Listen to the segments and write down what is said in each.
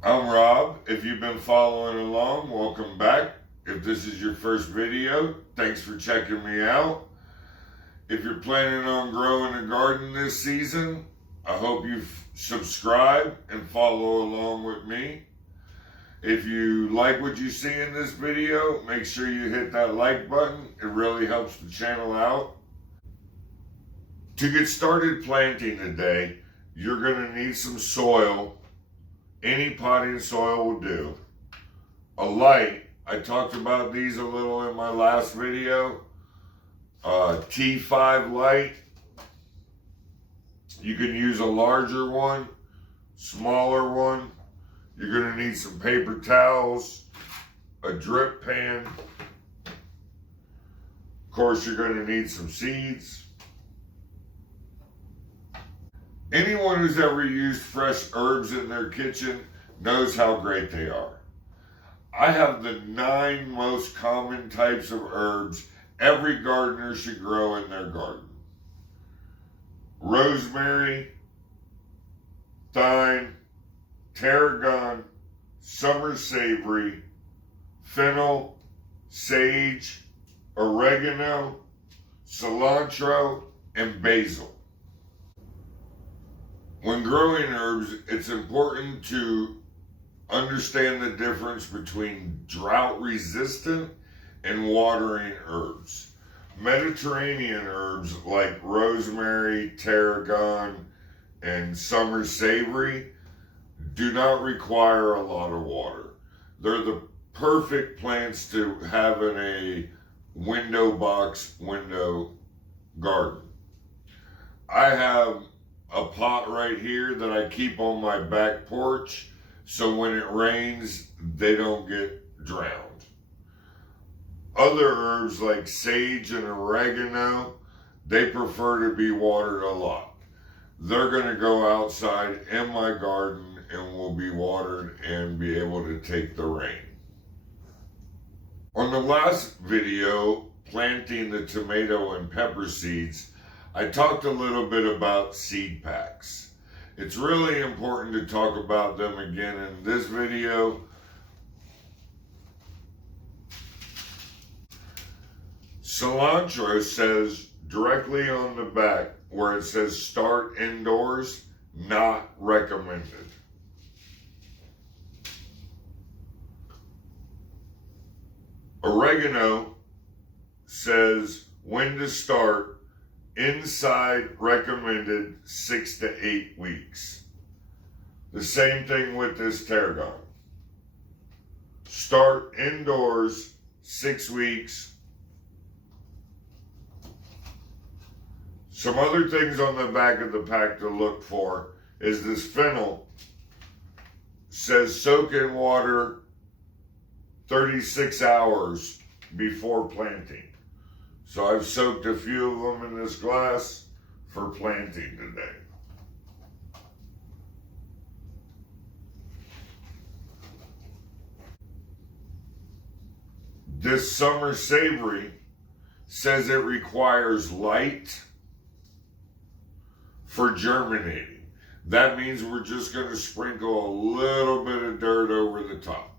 I'm Rob. If you've been following along, welcome back. If this is your first video, thanks for checking me out. If you're planning on growing a garden this season, I hope you subscribe and follow along with me. If you like what you see in this video, make sure you hit that like button. It really helps the channel out. To get started planting today, you're going to need some soil. Any potting soil will do. A light, I talked about these a little in my last video. T5 light. You can use a larger one, smaller one. You're going to need some paper towels, a drip pan. Of course, you're going to need some seeds. Anyone who's ever used fresh herbs in their kitchen knows how great they are. I have the 9 most common types of herbs every gardener should grow in their garden. Rosemary, thyme, tarragon, summer savory, fennel, sage, oregano, cilantro, and basil. When growing herbs, it's important to understand the difference between drought-resistant and watering herbs. Mediterranean herbs like rosemary, tarragon, and summer savory do not require a lot of water. They're the perfect plants to have in a window garden. I have a pot right here that I keep on my back porch, so when it rains, they don't get drowned. Other herbs like sage and oregano, they prefer to be watered a lot. They're going to go outside in my garden and will be watered and be able to take the rain. On the last video, planting the tomato and pepper seeds, I talked a little bit about seed packs. It's really important to talk about them again in this video. Cilantro says directly on the back where it says start indoors, not recommended. Oregano says when to start. Inside recommended 6 to 8 weeks. The same thing with this tarragon. Start indoors 6 weeks. Some other things on the back of the pack to look for is this fennel says soak in water 36 hours before planting. So I've soaked a few of them in this glass for planting today. This summer savory says it requires light for germinating. That means we're just going to sprinkle a little bit of dirt over the top.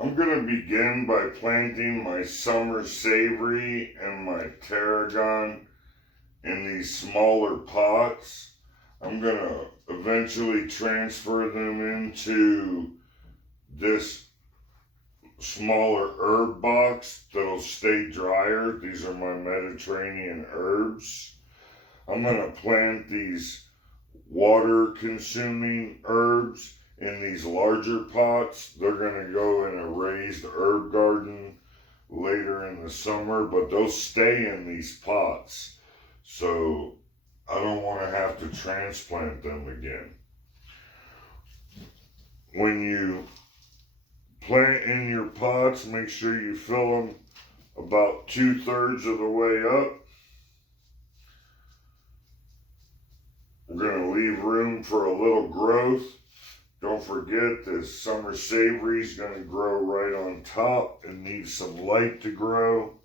I'm going to begin by planting my summer savory and my tarragon in these smaller pots. I'm going to eventually transfer them into this smaller herb box that'll stay drier. These are my Mediterranean herbs. I'm going to plant these water-consuming herbs in these larger pots. They're going to go in a raised herb garden later in the summer, but they'll stay in these pots. So I don't want to have to transplant them again. When you plant in your pots, make sure you fill them about 2/3 of the way up. We're going to leave room for a little growth. Don't forget this summer savory is going to grow right on top and needs some light to grow.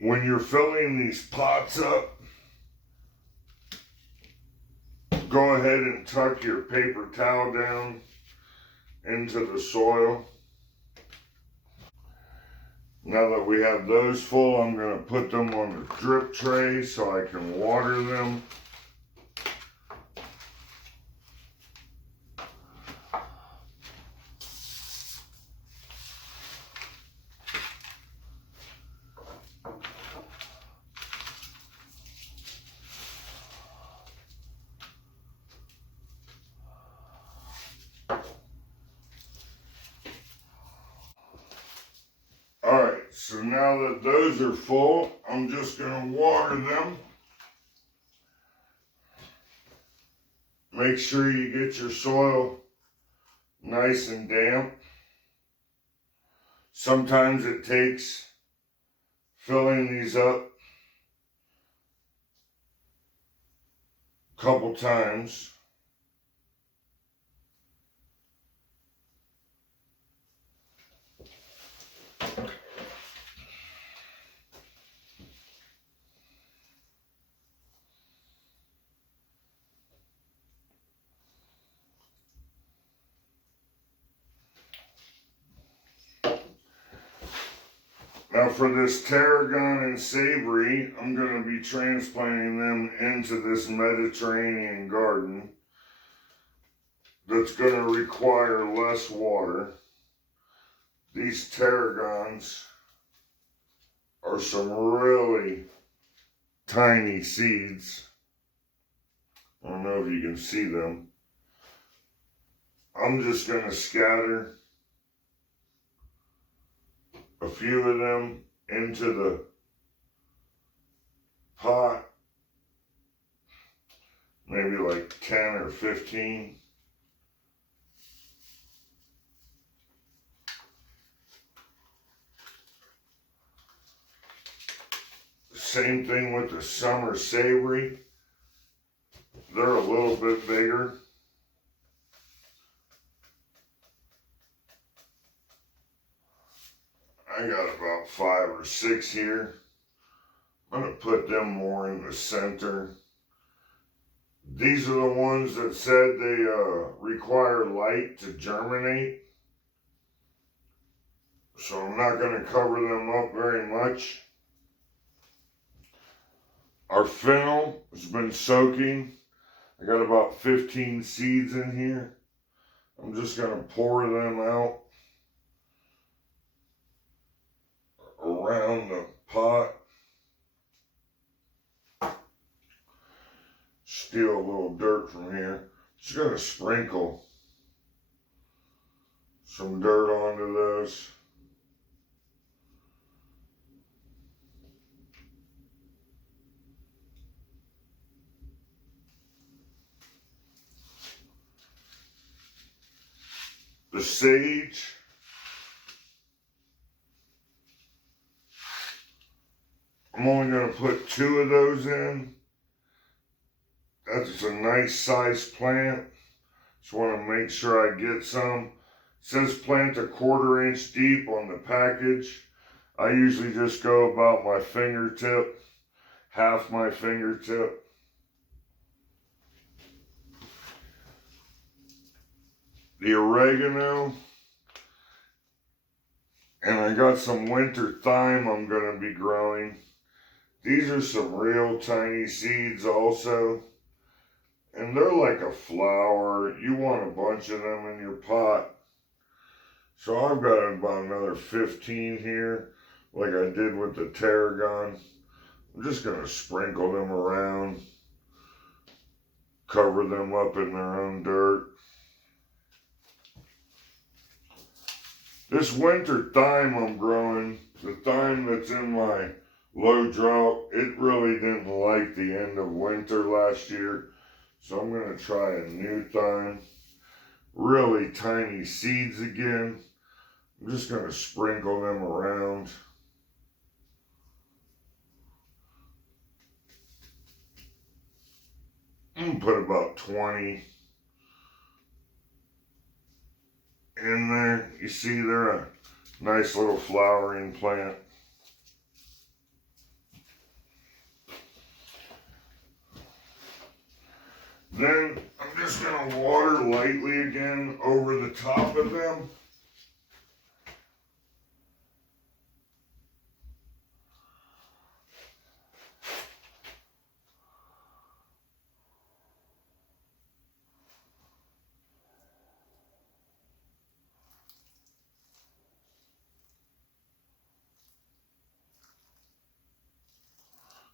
When you're filling these pots up, go ahead and tuck your paper towel down into the soil. Now that we have those full, I'm going to put them on the drip tray so I can water them. Alright, so now that those are full, I'm just going to water them. Make sure you get your soil nice and damp. Sometimes it takes filling these up a couple times. Now for this tarragon and savory, I'm going to be transplanting them into this Mediterranean garden that's going to require less water. These tarragons are some really tiny seeds. I don't know if you can see them. I'm just going to scatter a few of them into the pot, maybe like 10 or 15. Same thing with the summer savory. They're a little bit bigger. I got about 5 or 6 here. I'm going to put them more in the center. These are the ones that said they require light to germinate. So I'm not going to cover them up very much. Our fennel has been soaking. I got about 15 seeds in here. I'm just going to pour them out around the pot. Steal a little dirt from here. Just going to sprinkle some dirt onto those. The sage, I'm only going to put 2 of those in. That's a nice sized plant. Just want to make sure I get some. It says plant a 1/4 inch deep on the package. I usually just go about my fingertip, half my fingertip. The oregano, and I got some winter thyme I'm going to be growing. These are some real tiny seeds also, and they're like a flower. You want a bunch of them in your pot. So I've got about another 15 here, like I did with the tarragon. I'm just going to sprinkle them around, cover them up in their own dirt. This winter thyme I'm growing, the thyme that's in my low drought, it really didn't like the end of winter last year. So I'm going to try a new thyme. Really tiny seeds again. I'm just going to sprinkle them around. I'm going to put about 20 in there. You see, they're a nice little flowering plant. Then I'm just going to water lightly again over the top of them.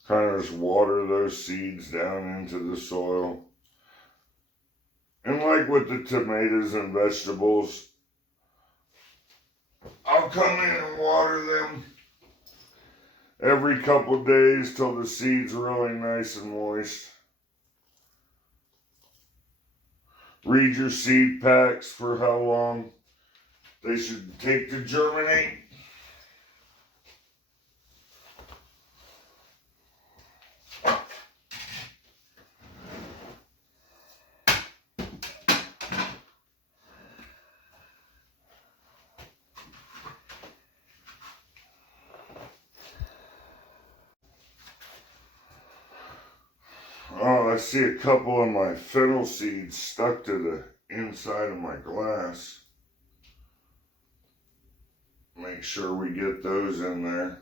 Kind of just water those seeds down into the soil. And like with the tomatoes and vegetables, I'll come in and water them every couple days till the seed's really nice and moist. Read your seed packs for how long they should take to germinate. Oh, I see a couple of my fennel seeds stuck to the inside of my glass. Make sure we get those in there.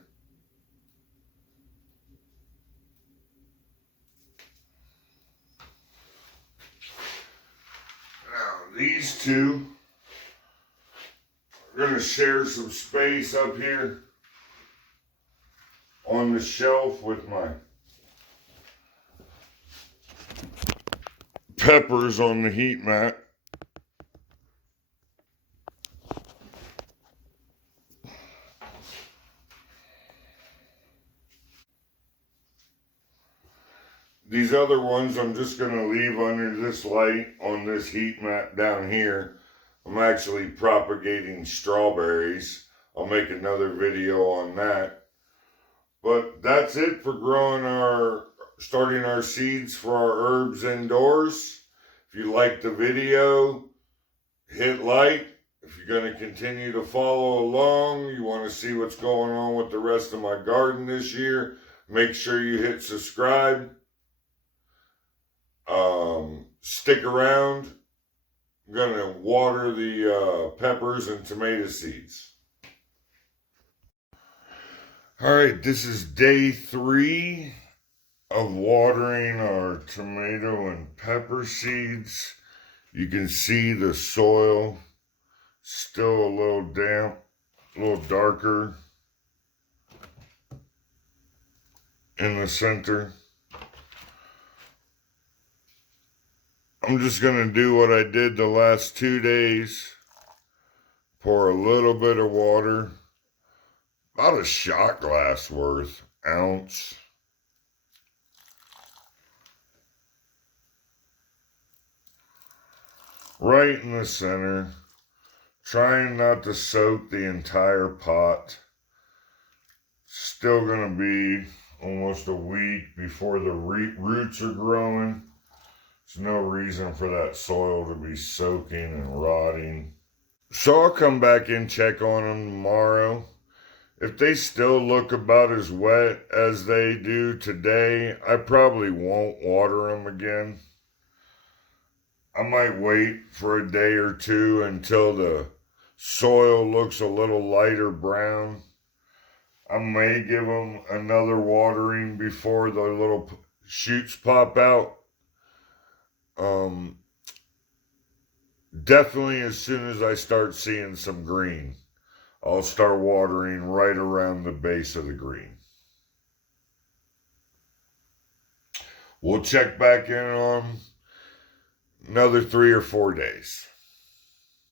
Now, these two are going to share some space up here on the shelf with my peppers on the heat mat. These other ones I'm just going to leave under this light on this heat mat down here. I'm actually propagating strawberries. I'll make another video on that. But that's it for starting our seeds for our herbs indoors. If you liked the video, hit like. If you're going to continue to follow along, you want to see what's going on with the rest of my garden this year, make sure you hit subscribe. Stick around. I'm going to water the peppers and tomato seeds. All right, this is day 3 of watering our tomato and pepper seeds. You can see the soil still a little damp, a little darker in the center. I'm just going to do what I did the last 2 days. Pour a little bit of water, about a shot glass worth, ounce. Right in the center, trying not to soak the entire pot. Still going to be almost a week before the roots are growing. There's no reason for that soil to be soaking and rotting. So I'll come back and check on them tomorrow. If they still look about as wet as they do today, I probably won't water them again. I might wait for a day or two until the soil looks a little lighter brown. I may give them another watering before the little shoots pop out. Definitely as soon as I start seeing some green, I'll start watering right around the base of the green. We'll check back in on another 3 or 4 days.